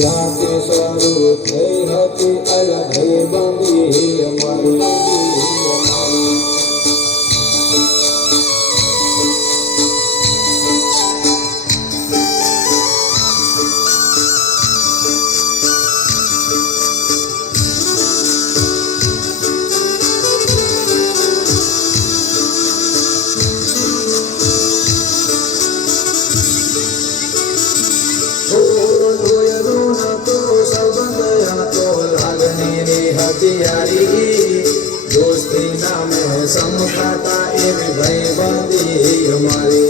જાતે સ્વરૂપ થઈ હતી અલગ બંધી અમારી दोस्ती नामे समकाता एवी भाई बंदी हमारी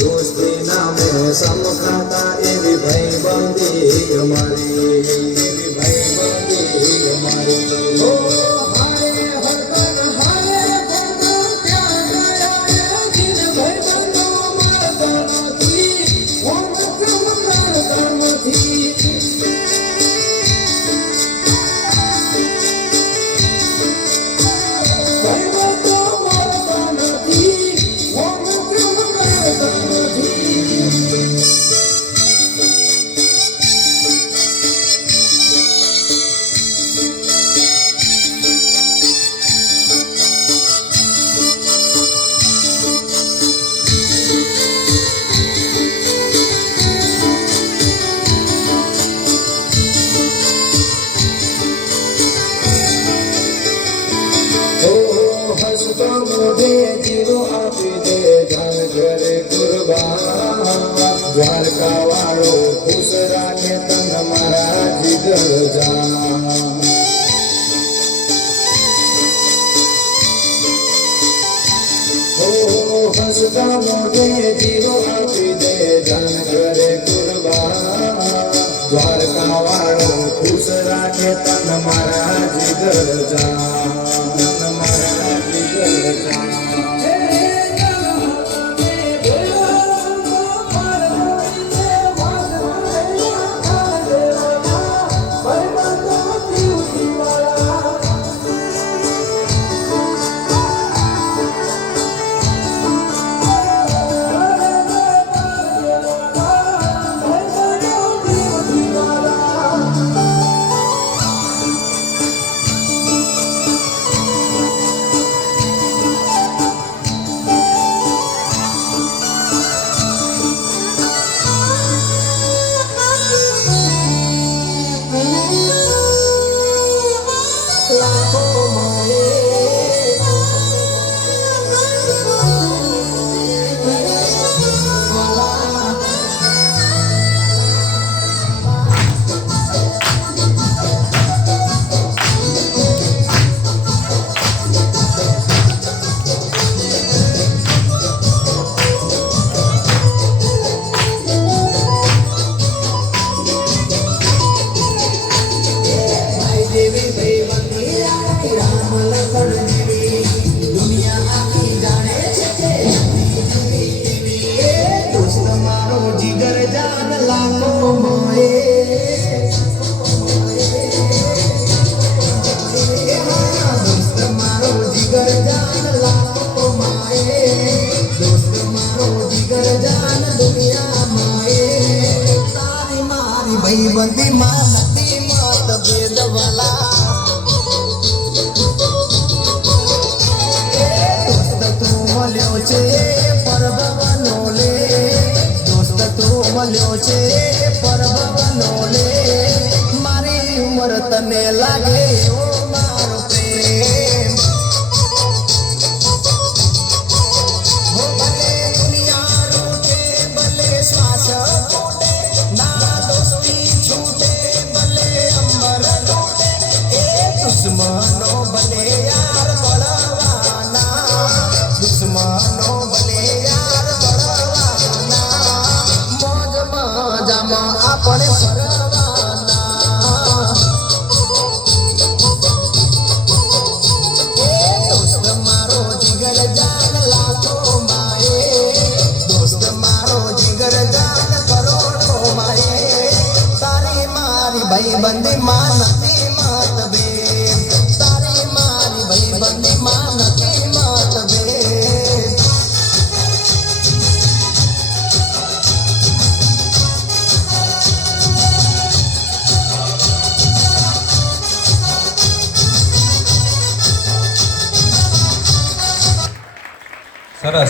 दोस्ती नामे समकाता एवी भाई बंदी हमारी भाई बंदी हमारी द्वारका वालो खुश राखे तन मारा जिगर जान हसता मोटे जीरो आपी दे जान करे कुर्बान द्वारका वालो खुश राखे तन मारा जिगर जान मारा जिगर जान बंदी मानती मत भेद वाला दोस्त तू मल्यो छे पर्व बनोले दोस्त तू मल्यो छे पर्व बनोले मारी उम्र तने लागे ओ मारो प्रेम हो भले दुनिया रूठे भले श्वास फूटे ना दोस्ती दुश्मनो भले यार बड़वाना दुश्मनो भले यार बड़वाना मौज मजा में अपने परवाना दोस्त मारो जिगर जान लाखों माए दोस्त मारो जिगर जान करोड़ों माए तारी मारी भाई बंदी मानती मत बे સરસ